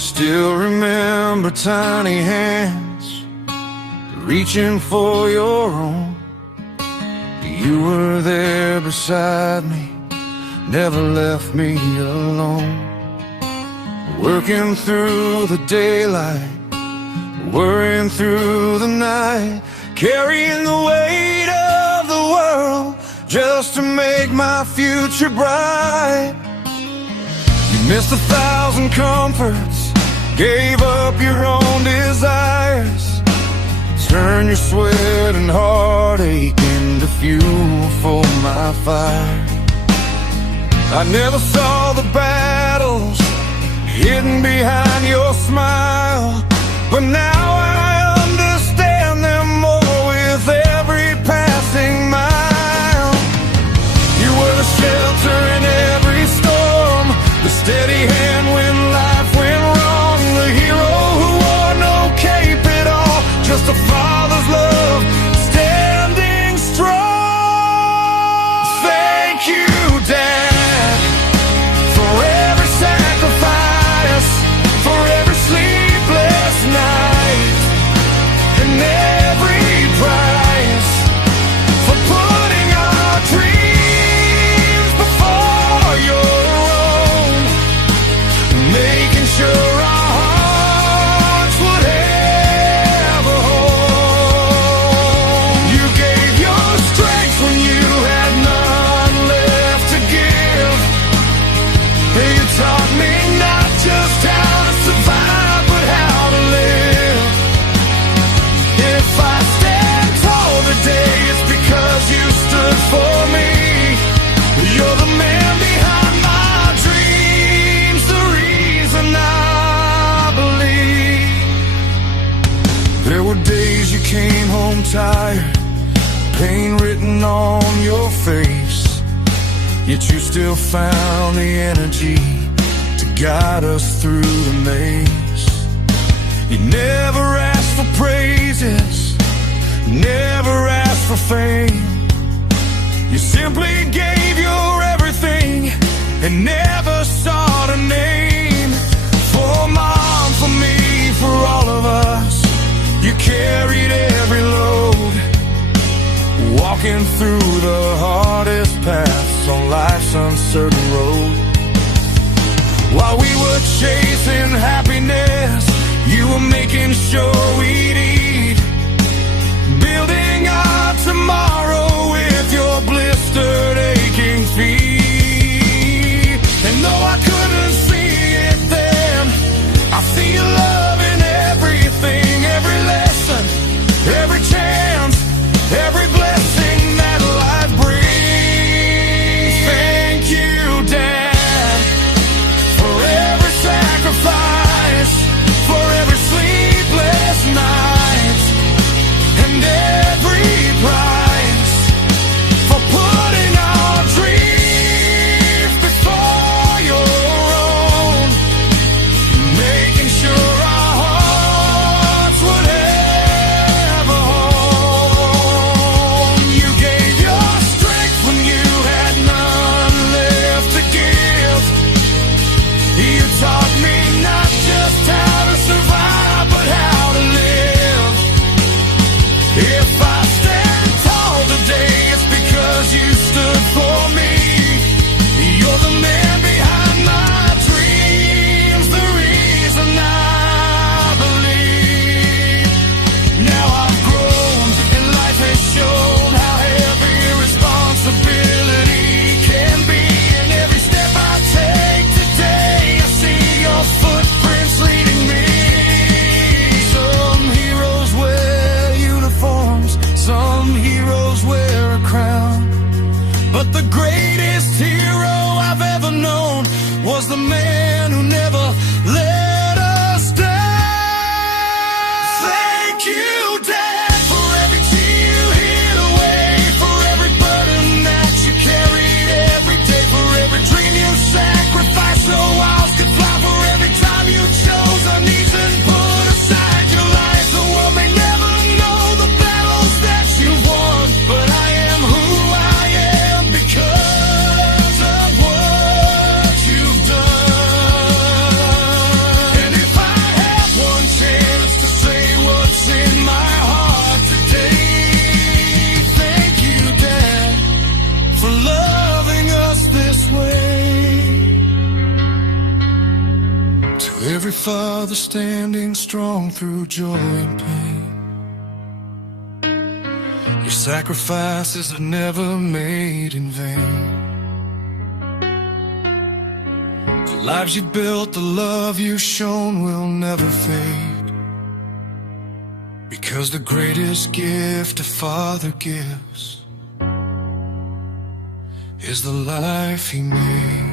still remember tiny hands reaching for your own. You were there beside me, never left me alone. Working through the daylight, worrying through the night, carrying the weight of the world just to make my future bright. You missed 1,000 comforts, gave up your own desires, turn your sweat and heartache into fuel for my fire. I never saw the battles hidden behind your smile, but now I understand them more with every passing mile. You were the shelter in every storm, the steady hand when life went wrong, the hero who wore no cape at all, just a father's love standing strong. Thank you, Dad, for every sacrifice, for every sleepless night, and every price, for putting our dreams before your own, making sure our hearts would have a home. You gave your strength when you had none left to give. You taught me not just how to survive, but how to live. If I stand tall today, it's because you stood for me. You're the man behind my dreams, the reason I believe. There were days you came home tired, pain written on your face, yet you still found the energy to guide us through the maze. You never asked for praises, never asked for fame. You simply gave your everything and never sought a name. For Mom, for me, for all of us, you carried every load, walking through the hardest paths on life's uncertain road. While we were chasing happiness, you were making sure we'd eat, building our tomorrow with your blistered, aching feet. And though I couldn't see it then, I see your love in everything, every lesson, every chance, every blessing that life brings. Thank you, Dad, for every sacrifice, for every sleepless night, and every price, for putting our dreams before your own, making sure our hearts would have a home. You gave your strength when you had none left to give. You taught me not just how to survive, but how to live. If I stand tall today, it's because you stood for me. You're the man behind my dreams, the reason I believe. Now I've grown and life has shown how heavy responsibility can be. And every step I take today, I see your footprints leading me. Some heroes wear uniforms, some heroes wear a crown, but the greatest hero I've ever known was the man who never let us down. Thank you, Dad, for every tear you hid away, for every burden that you carried every day, for every dream you sacrificed so ours could fly, for every time you chose our needs and put aside your life. The world may never know the battles that you won, but I am who I am because of what you've done. And if Father standing strong through joy and pain. Your sacrifices are never made in vain. The lives you built, the love you shown will never fade. Because the greatest gift a father gives is the life he made.